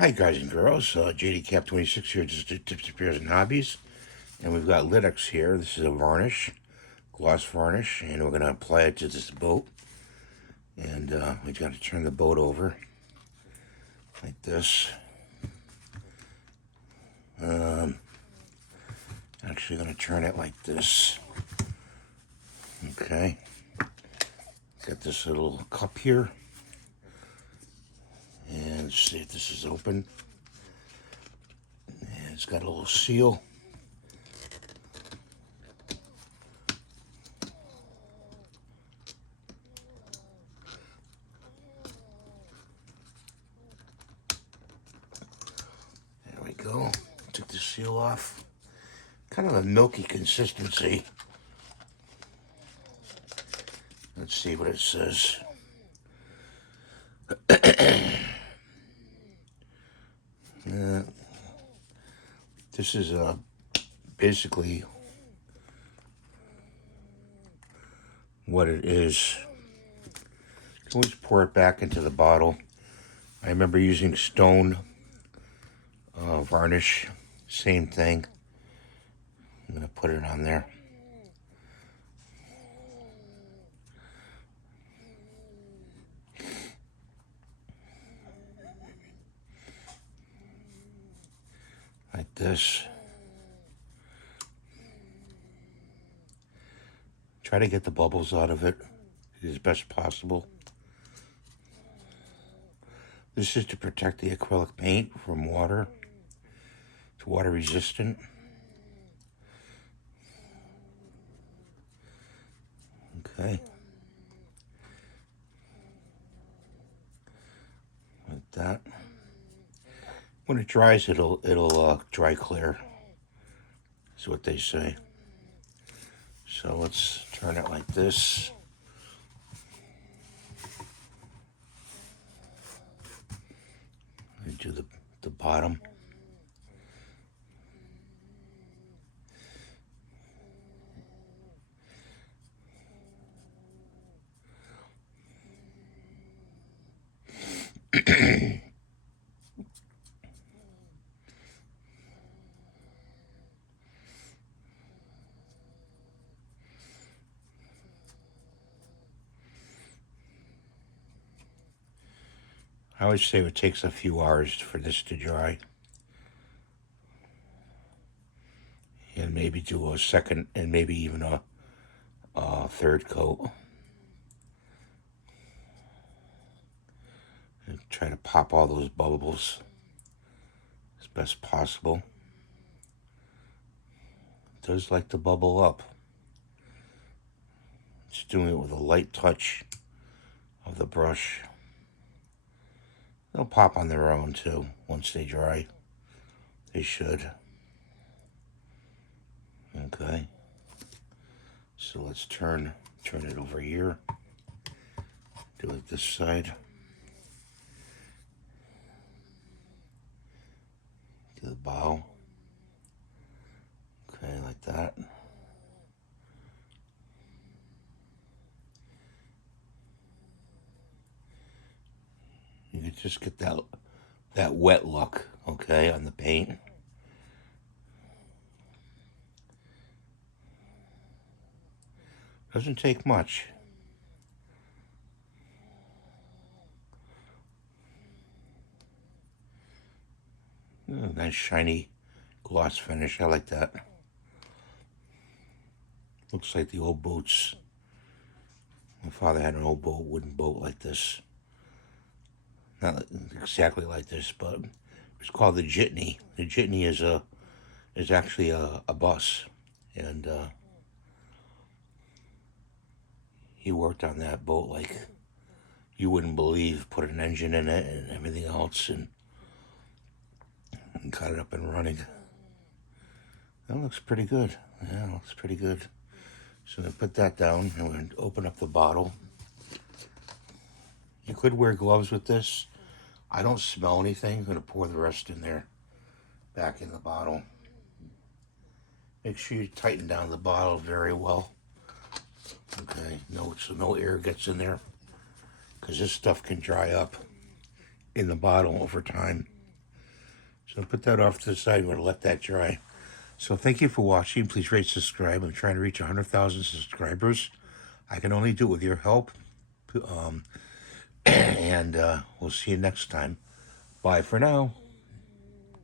Hi guys and girls, JD Cap 26 here, just tips, repairs, and hobbies. And we've got Liquitex here. This is a varnish, gloss varnish, and we're going to apply it to this boat. And we've got to turn the boat over like this. Actually going to turn it like this. Okay. Got this little cup here. And let's see if this is open. And it's got a little seal. There we go. Took the seal off. Kind of a milky consistency. Let's see what it says. This is basically what it is. You always pour it back into the bottle. I remember using stone varnish, same thing. I'm going to put it on there. Like this. Try to get the bubbles out of it as best possible. This is to protect the acrylic paint from water. It's water resistant. Okay. Like that. When it dries, it'll dry clear. Is what they say. So let's turn it like this. And do the bottom. I always say it takes a few hours for this to dry. And maybe do a second and maybe even a third coat. And try to pop all those bubbles as best possible. It does like to bubble up. Just doing it with a light touch of the brush. They'll pop on their own too once they dry. They should. Okay. So let's turn it over here. Do it this side. To the bow. Okay, like that. You can just get that wet look, okay, on the paint. Doesn't take much. Nice shiny gloss finish. I like that. Looks like the old boats. My father had an old boat, wooden boat like this. Not exactly like this, but it's called the jitney. The jitney is actually a bus, and he worked on that boat like you wouldn't believe. Put an engine in it and everything else, and got it up and running. That looks pretty good. Yeah, it looks pretty good. So I put that down, and we're going to open up the bottle. You could wear gloves with this. I don't smell anything. I'm going to pour the rest in there, back in the bottle. Make sure you tighten down the bottle very well. Okay, so no air gets in there, because this stuff can dry up in the bottle over time. So put that off to the side. We're going to let that dry. So thank you for watching. Please rate, subscribe. I'm trying to reach 100,000 subscribers. I can only do it with your help. And we'll see you next time. Bye for now.